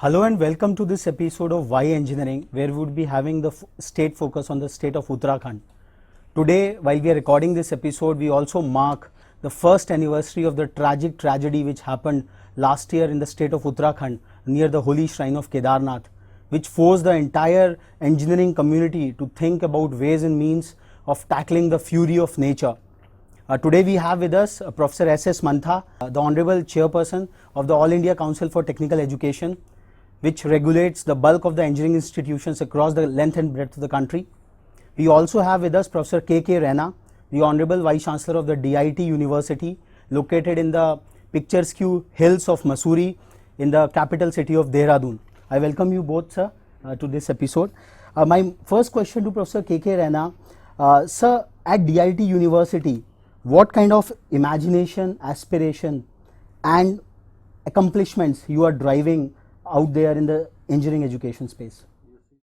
Hello and welcome to this episode of Why Engineering, where we would be having the state focus on the state of Uttarakhand. Today, while we are recording this episode, we also mark the first anniversary of the tragic tragedy which happened last year in the state of Uttarakhand near the holy shrine of Kedarnath, which forced the entire engineering community to think about ways and means of tackling the fury of nature. Today we have with us Professor S.S. Mantha, the Honorable Chairperson of the All India Council for Technical Education, which regulates the bulk of the engineering institutions across the length and breadth of the country. We also have with us Professor K.K. Raina, the Honorable Vice Chancellor of the DIT University, located in the picturesque hills of Mussoorie in the capital city of Dehradun. I welcome you both, sir, to this episode. My first question to Professor K.K. Raina, sir, at DIT University, what kind of imagination, aspiration and accomplishments you are driving out there in the engineering education space?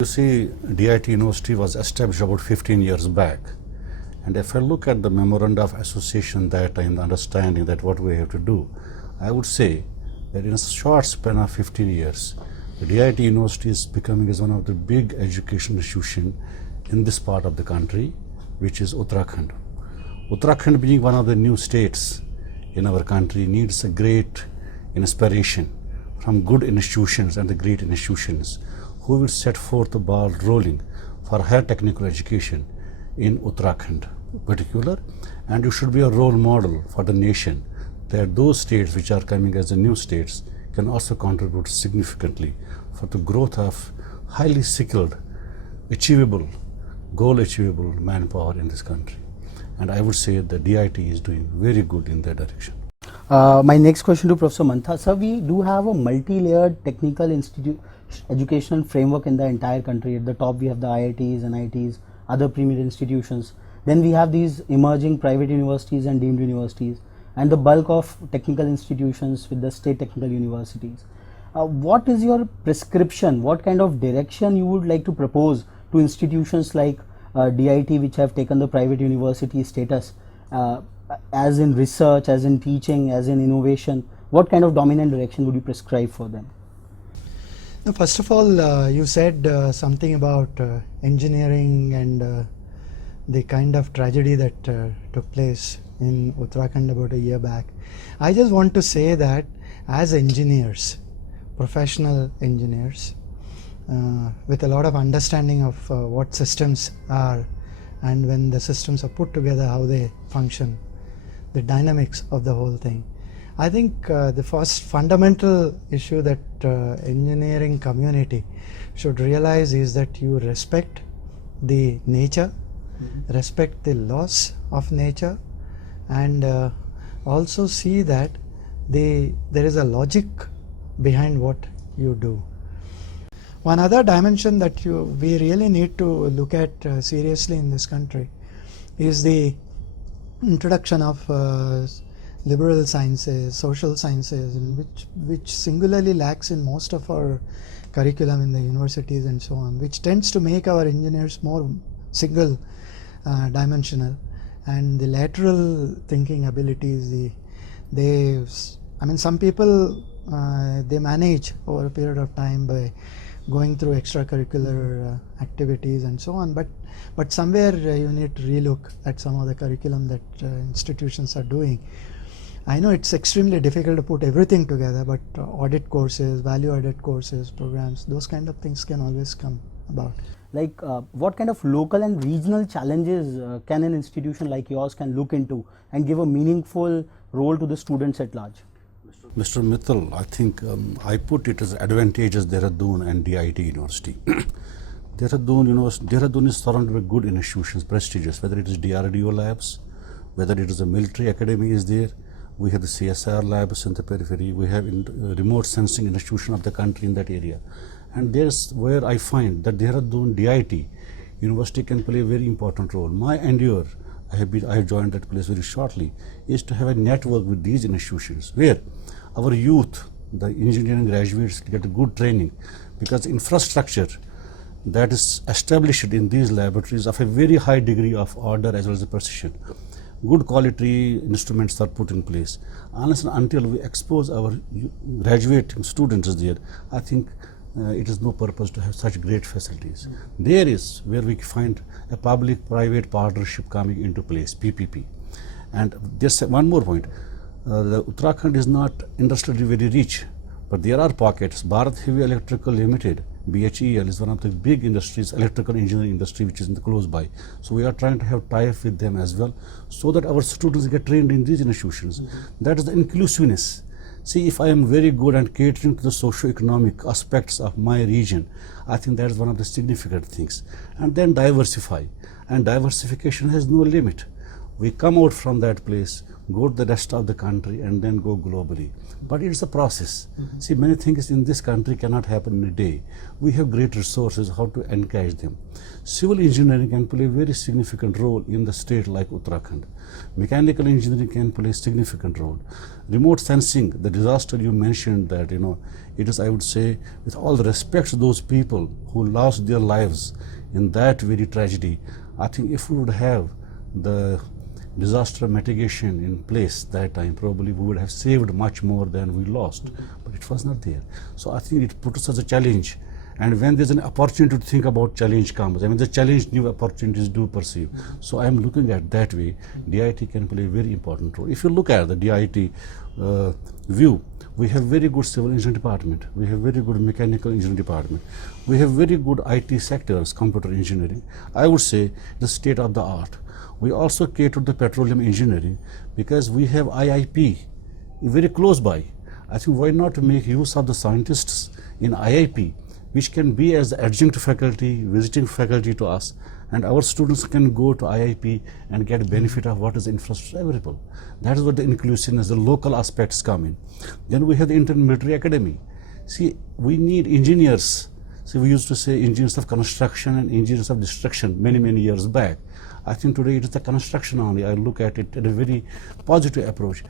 You see, DIT University was established about 15 years back, and if I look at the memoranda of association that and the understanding that what we have to do, I would say that in a short span of 15 years, the DIT University is becoming as one of the big education institutions in this part of the country, which is Uttarakhand. Uttarakhand, being one of the new states in our country, needs a great inspiration from good institutions and the great institutions who will set forth the ball rolling for higher technical education in Uttarakhand particular, and you should be a role model for the nation that those states which are coming as the new states can also contribute significantly for the growth of highly skilled, achievable, goal achievable manpower in this country. And I would say the DIT is doing very good in that direction. My next question to Professor Mantha. Sir, we do have a multi-layered technical educational framework in the entire country. At the top we have the IITs, NITs, other premier institutions. Then we have these emerging private universities and deemed universities, and the bulk of technical institutions with the state technical universities. What is your prescription? What kind of direction you would like to propose to institutions like DIT, which have taken the private university status, as in research, as in teaching, as in innovation? What kind of dominant direction would you prescribe for them? No, first of all, you said something about engineering and the kind of tragedy that took place in Uttarakhand about a year back. I just want to say that as engineers, professional engineers, with a lot of understanding of what systems are, and when the systems are put together, how they function, the dynamics of the whole thing. I think the first fundamental issue that engineering community should realize is that you respect the nature, respect the laws of nature, and also see that there is a logic behind what you do. One other dimension that we really need to look at seriously in this country is the introduction of liberal sciences, social sciences, which singularly lacks in most of our curriculum in the universities and so on, which tends to make our engineers more single dimensional, and the lateral thinking abilities, some people they manage over a period of time by going through extracurricular activities and so on, but somewhere you need to relook at some of the curriculum that institutions are doing. I know it's extremely difficult to put everything together, but audit courses, value-added courses, programs, those kind of things can always come about. Like what kind of local and regional challenges can an institution like yours can look into and give a meaningful role to the students at large? Mr. Mittal, I think I put it as advantageous Dehradun and DIT University. Dehradun is surrounded by good institutions, prestigious, whether it is DRDO labs, whether it is a military academy is there. We have the CSR labs in the periphery. We have remote sensing institution of the country in that area. And there's where I find that Dehradun DIT University can play a very important role. My endeavor, I have joined that place very shortly, is to have a network with these institutions where our youth, the engineering graduates, get a good training, because infrastructure that is established in these laboratories of a very high degree of order as well as the precision. good quality instruments are put in place. Unless and until we expose our graduating students there, I think it is no purpose to have such great facilities. There is where we find a public-private partnership coming into place, PPP. And there's one more point. The Uttarakhand is not industrially very rich, but there are pockets. Bharat Heavy Electrical Limited, BHEL, is one of the big industries, electrical engineering industry, which is in the close by. So we are trying to have tie-up with them as well, so that our students get trained in these institutions. That is the inclusiveness. See, if I am very good at catering to the socio-economic aspects of my region, I think that is one of the significant things. And then diversify. And diversification has no limit. We come out from that place, go to the rest of the country, and then go globally. But it's a process. See, many things in this country cannot happen in a day. We have great resources, how to encourage them. Civil engineering can play a very significant role in the state like Uttarakhand. Mechanical engineering can play a significant role. Remote sensing, the disaster you mentioned, that it is, I would say, with all the respect to those people who lost their lives in that very tragedy, I think if we would have the disaster mitigation in place that time, probably we would have saved much more than we lost, but it was not there. So I think it puts us as a challenge, and when there's an opportunity to think about challenge comes, I mean the challenge new opportunities do perceive. So I'm looking at that way, DIT can play a very important role. If you look at the DIT view, we have very good civil engineering department, we have very good mechanical engineering department, we have very good IT sectors, computer engineering, I would say the state of the art. We also cater to the petroleum engineering because we have IIP very close by. I think why not make use of the scientists in IIP, which can be as adjunct faculty, visiting faculty to us, and our students can go to IIP and get benefit of what is infrastructure available. That is what the inclusiveness, the local aspects come in. Then we have the Indian Military Academy. See, we need engineers. See, we used to say engineers of construction and engineers of destruction many years back. I think today it is the construction only. I look at it at a very positive approach.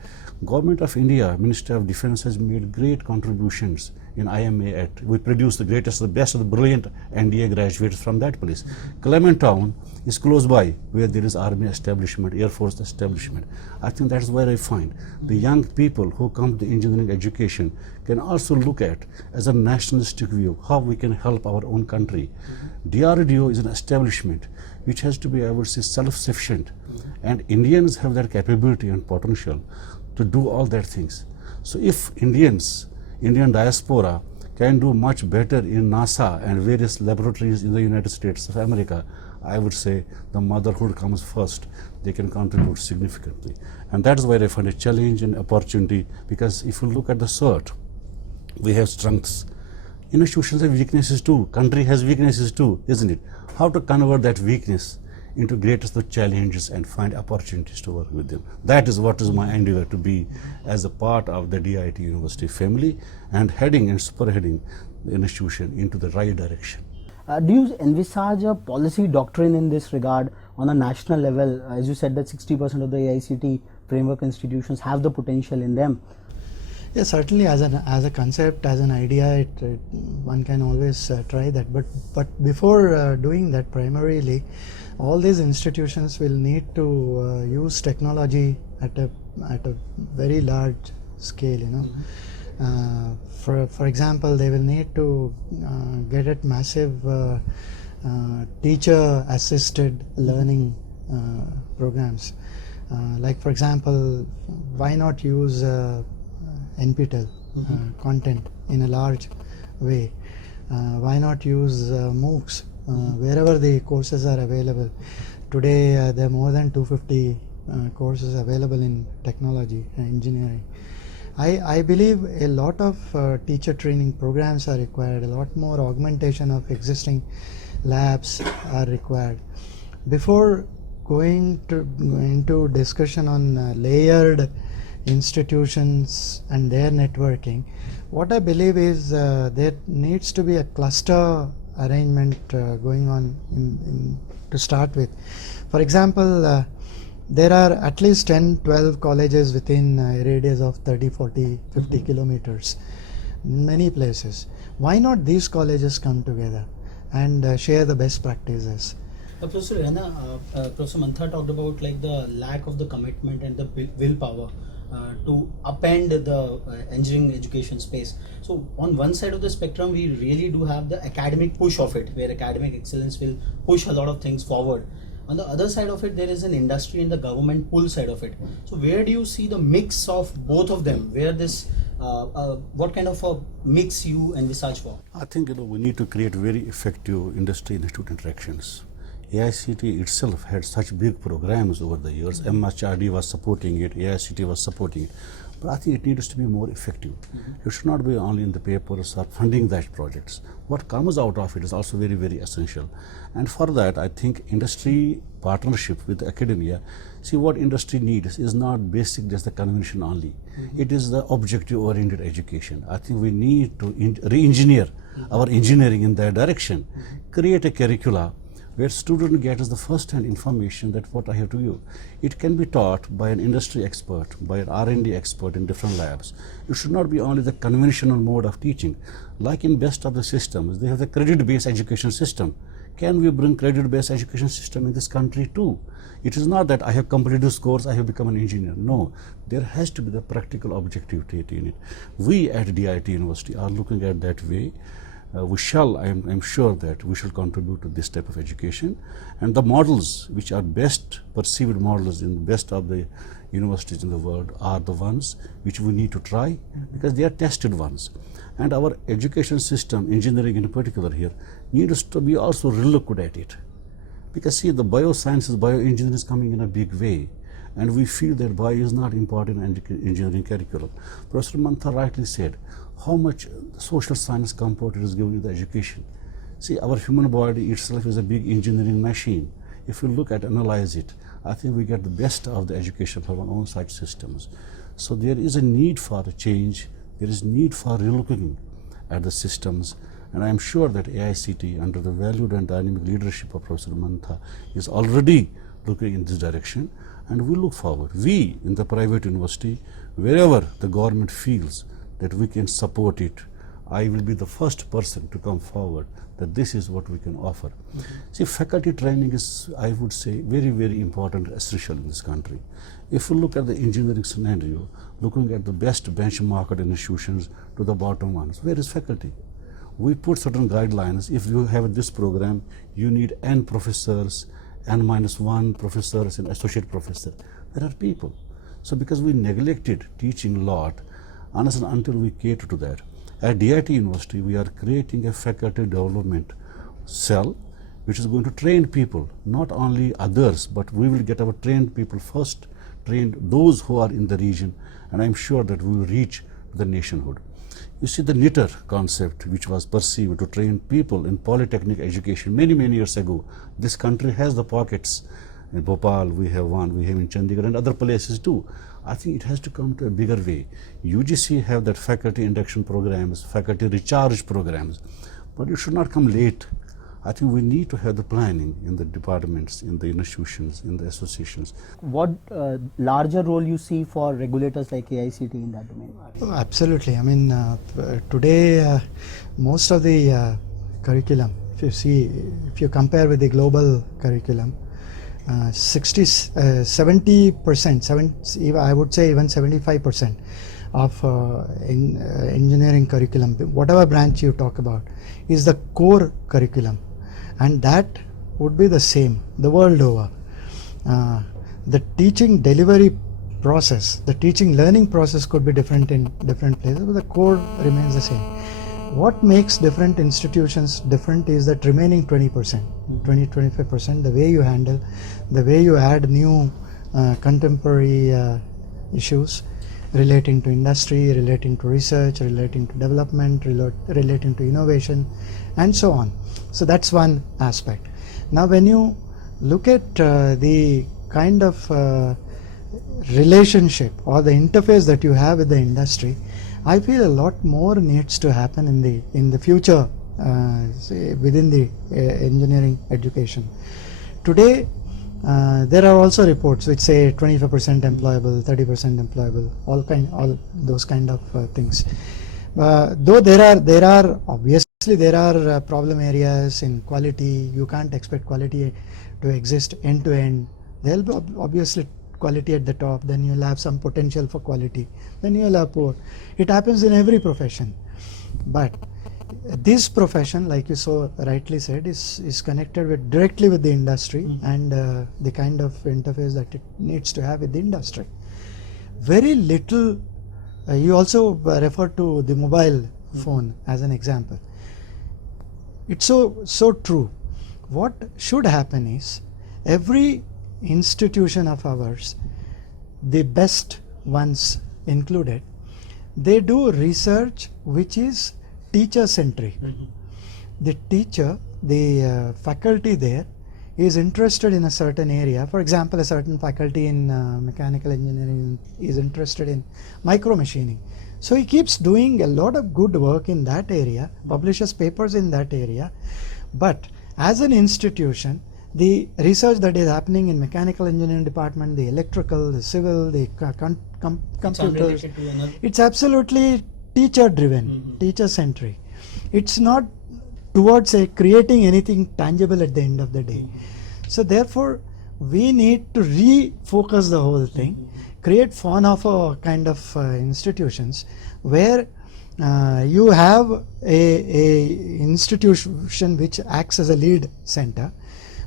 Government of India, Ministry of Defence has made great contributions in IMA Act. We produce the greatest, the best, the brilliant NDA graduates from that place. Clement Town is close by, where there is army establishment, air force establishment. I think that is where I find the young people who come to engineering education can also look at as a nationalistic view how we can help our own country. DRDO is an establishment which has to be, I would say, self-sufficient, and Indians have that capability and potential to do all that things. So if Indian diaspora can do much better in NASA and various laboratories in the United States of America, I would say the motherhood comes first. They can contribute significantly. And that is where I find a challenge and opportunity, because if you look at the CERT, we have strengths. Institutions have weaknesses too. Country has weaknesses too, isn't it? How to convert that weakness into greatest of challenges and find opportunities to work with them. That is what is my endeavor to be as a part of the DIT University family and heading and spearheading the institution into the right direction. Do you envisage a policy doctrine in this regard on a national level? As you said that 60% of the AICT framework institutions have the potential in them. Yes, certainly as a concept, as an idea, one can always try that. But before doing that, primarily, all these institutions will need to use technology at a very large scale. For example, they will need to get at massive teacher-assisted learning programs. Like for example, why not use NPTEL content in a large way? Why not use MOOCs wherever the courses are available? Today there are more than 250 courses available in technology and engineering. I believe a lot of teacher training programs are required, a lot more augmentation of existing labs are required. Before going into discussion on layered institutions and their networking, what I believe is there needs to be a cluster arrangement going on to start with. For example, there are at least 10-12 colleges within a radius of 30, 40, 50 kilometers, many places. Why not these colleges come together and share the best practices? Professor Rana, Professor Mantha talked about like the lack of the commitment and the willpower to upend the engineering education space. So on one side of the spectrum, we really do have the academic push of it, where academic excellence will push a lot of things forward. On the other side of it, there is an industry and the government pull side of it. So where do you see the mix of both of them? Where this, what kind of a mix you envisage for? I think we need to create very effective industry-institute interactions. AICT itself had such big programs over the years. MHRD was supporting it, AICT was supporting it. But I think it needs to be more effective. It should not be only in the papers or funding that projects. What comes out of it is also very, very essential. And for that, I think industry partnership with academia, see what industry needs is not basic just the convention only. It is the objective-oriented education. I think we need to re-engineer our engineering in that direction, create a curricula where student gets the first-hand information that what I have to do. It can be taught by an industry expert, by an R&D expert in different labs. It should not be only the conventional mode of teaching. Like in best of the systems, they have the credit-based education system. Can we bring credit-based education system in this country too? It is not that I have completed this course, I have become an engineer. No, there has to be the practical objectivity in it. We at DIT University are looking at that way. I'm sure that we shall contribute to this type of education, and the models which are best perceived models in the best of the universities in the world are the ones which we need to try, because they are tested ones. And our education system, engineering in particular here, needs to be also relooked at it, because see, the biosciences, bioengineering is coming in a big way, and we feel that bio is not important in engineering curriculum. Professor Mantha rightly said how much social science component is given in the education. See, our human body itself is a big engineering machine. If we look at, analyze it, I think we get the best of the education from our own such systems. So there is a need for a change, there is need for relooking at the systems, and I am sure that AICT, under the valued and dynamic leadership of Professor Mantha, is already looking in this direction, and we look forward. We in the private university, wherever the government feels that we can support it, I will be the first person to come forward that this is what we can offer. See, faculty training is, I would say, very, very important, essential in this country. If we look at the engineering scenario, looking at the best benchmarked institutions to the bottom ones, where is faculty? We put certain guidelines. If you have this program, you need N professors, N-1 professors and associate professor. There are people. So because we neglected teaching a lot, unless and until we cater to that. At DIT University, we are creating a faculty development cell which is going to train people, not only others, but we will get our trained people first, train those who are in the region, and I'm sure that we will reach the nationhood. You see, the knitter concept, which was perceived to train people in polytechnic education many, many years ago, this country has the pockets. In Bhopal, we have one, we have in Chandigarh and other places too. I think it has to come to a bigger way. UGC have that faculty induction programs, faculty recharge programs, but it should not come late. I think we need to have the planning in the departments, in the institutions, in the associations. What larger role you see for regulators like AICT in that domain? Oh, absolutely. I mean, today most of the curriculum, if you compare with the global curriculum, 70%, I would say even 75% of engineering curriculum, whatever branch you talk about, is the core curriculum, and that would be the same the world over. The teaching delivery process, the teaching learning process could be different in different places, but the core remains the same. What makes different institutions different is that remaining 20%, 20-25%, the way you handle, the way you add new contemporary issues relating to industry, relating to research, relating to development, relating to innovation, and so on. So that's one aspect. Now when you look at the kind of relationship or the interface that you have with the industry, I feel a lot more needs to happen in the future within the engineering education. Today, there are also reports which say 25% employable, 30% employable, all those kind of things. Though there are obviously problem areas in quality. You can't expect quality to exist end to end. There will be obviously quality at the top, then you will have some potential for quality, then you will have poor. It happens in every profession. But this profession, like you so rightly said, is connected with directly with the industry and the kind of interface that it needs to have with the industry. Very little, you also referred to the mobile phone as an example. It's so true. What should happen is every institution of ours, the best ones included, they do research which is teacher centric. The teacher, the faculty there is interested in a certain area. For example, a certain faculty in mechanical engineering is interested in micro machining. So he keeps doing a lot of good work in that area, publishes papers in that area. But as an institution, the research that is happening in mechanical engineering department, the electrical, the civil, the computers, it's absolutely teacher driven, teacher centric. It's not towards creating anything tangible at the end of the day. So therefore, we need to refocus the whole thing, create Fraunhofer kind of institutions where you have a institution which acts as a lead center,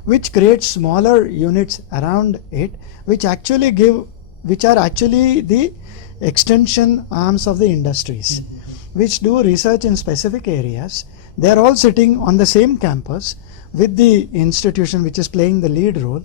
which creates smaller units around it, which are actually the extension arms of the industries, which do research in specific areas. They are all sitting on the same campus with the institution which is playing the lead role.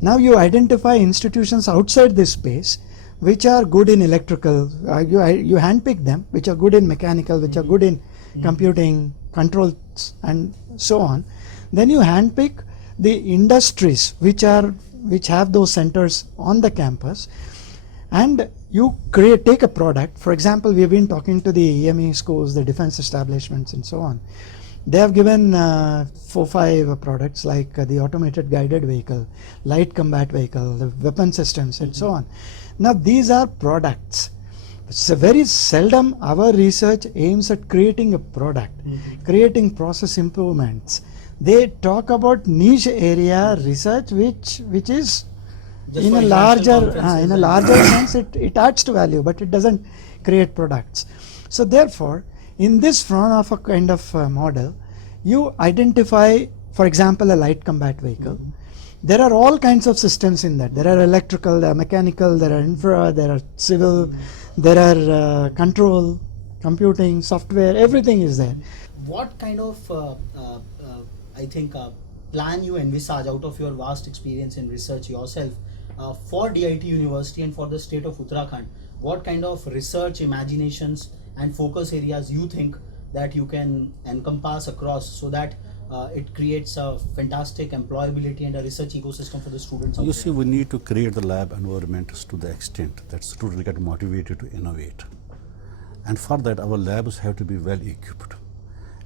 Now you identify institutions outside this space which are good in electrical, you handpick them, which are good in mechanical, which are good in computing, controls and so on. Then you handpick the industries which have those centers on the campus, and you take a product. For example, we have been talking to the EME schools, the defense establishments and so on. They have given 4-5 products like the automated guided vehicle, light combat vehicle, the weapon systems and so on. Now these are products. So very seldom our research aims at creating a product, creating process improvements. They talk about niche area research which is just in a larger sense it adds to value, but it doesn't create products. So therefore, in this Fraunhofer kind of model, you identify, for example, a light combat vehicle. There are all kinds of systems in that. There are electrical, there are mechanical, there are infra, there are civil, there are control, computing, software, everything is there. What kind of plan you envisage out of your vast experience in research yourself for DIT University and for the state of Uttarakhand? What kind of research imaginations and focus areas you think that you can encompass across so that it creates a fantastic employability and a research ecosystem for the students? You see, we need to create the lab environments to the extent that students get motivated to innovate. And for that, our labs have to be well equipped.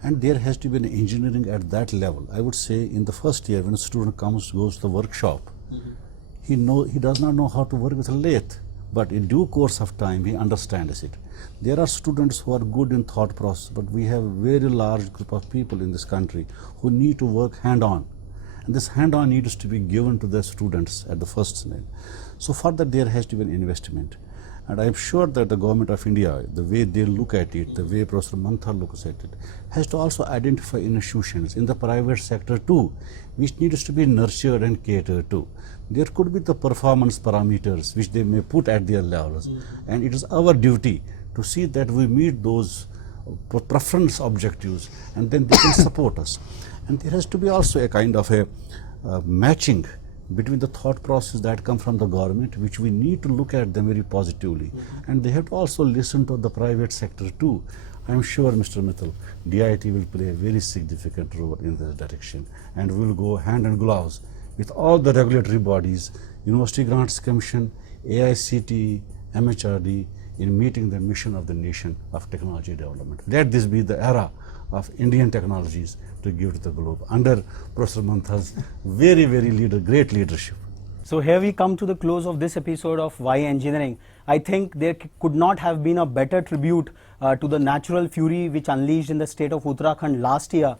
And there has to be an engineering at that level. I would say in the first year, when a student goes to the workshop, he does not know how to work with a lathe, but in due course of time, he understands it. There are students who are good in thought process, but we have a very large group of people in this country who need to work hand-on. And this hand-on needs to be given to the students at the first level. So for that, there has to be an investment. And I am sure that the government of India, the way they look at it, the way Professor Mantha looks at it, has to also identify institutions in the private sector too, which needs to be nurtured and catered to. There could be the performance parameters which they may put at their levels, and it is our duty to see that we meet those preference objectives, and then they can support us. And there has to be also a kind of a matching between the thought process that come from the government, which we need to look at them very positively. And they have to also listen to the private sector too. I am sure, Mr. Mithil, DIT will play a very significant role in this direction, and we will go hand in gloves with all the regulatory bodies, University Grants Commission, AICTE, MHRD, in meeting the mission of the nation of technology development. Let this be the era of Indian technologies to give to the globe under Professor Mantha's very, very great leadership. So here we come to the close of this episode of Why Engineering. I think there could not have been a better tribute to the natural fury which unleashed in the state of Uttarakhand last year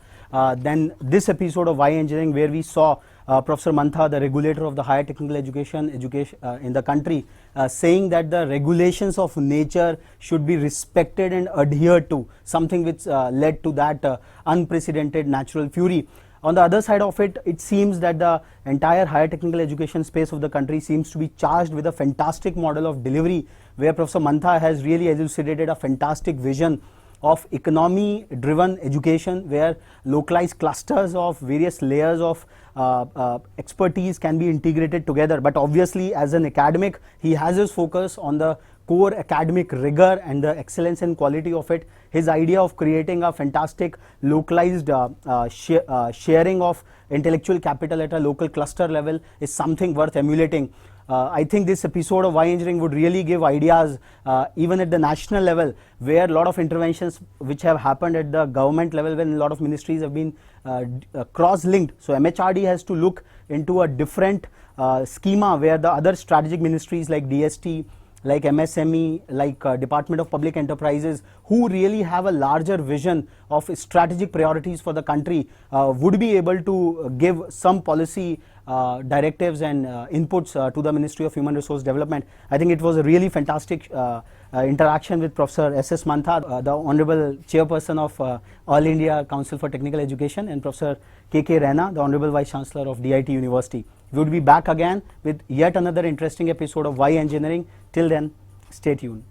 than this episode of Why Engineering, where we saw Professor Mantha, the regulator of the higher technical education in the country, saying that the regulations of nature should be respected and adhered to, something which led to that unprecedented natural fury. On the other side of it, it seems that the entire higher technical education space of the country seems to be charged with a fantastic model of delivery, where Professor Mantha has really elucidated a fantastic vision of economy driven education, where localized clusters of various layers of expertise can be integrated together. But obviously, as an academic, he has his focus on the core academic rigor and the excellence and quality of it. His idea of creating a fantastic localized sharing of intellectual capital at a local cluster level is something worth emulating. I think this episode of Why Engineering would really give ideas even at the national level, where a lot of interventions which have happened at the government level, when a lot of ministries have been cross-linked. So MHRD has to look into a different schema, where the other strategic ministries like DST, like MSME, like Department of Public Enterprises, who really have a larger vision of strategic priorities for the country, would be able to give some policy directives and inputs to the Ministry of Human Resource Development. I think it was a really fantastic interaction with Professor S.S. Mantha, the Honorable Chairperson of All India Council for Technical Education, and Professor K.K. Raina, the Honorable Vice Chancellor of DIT University. We would be back again with yet another interesting episode of Why Engineering. Till then, stay tuned.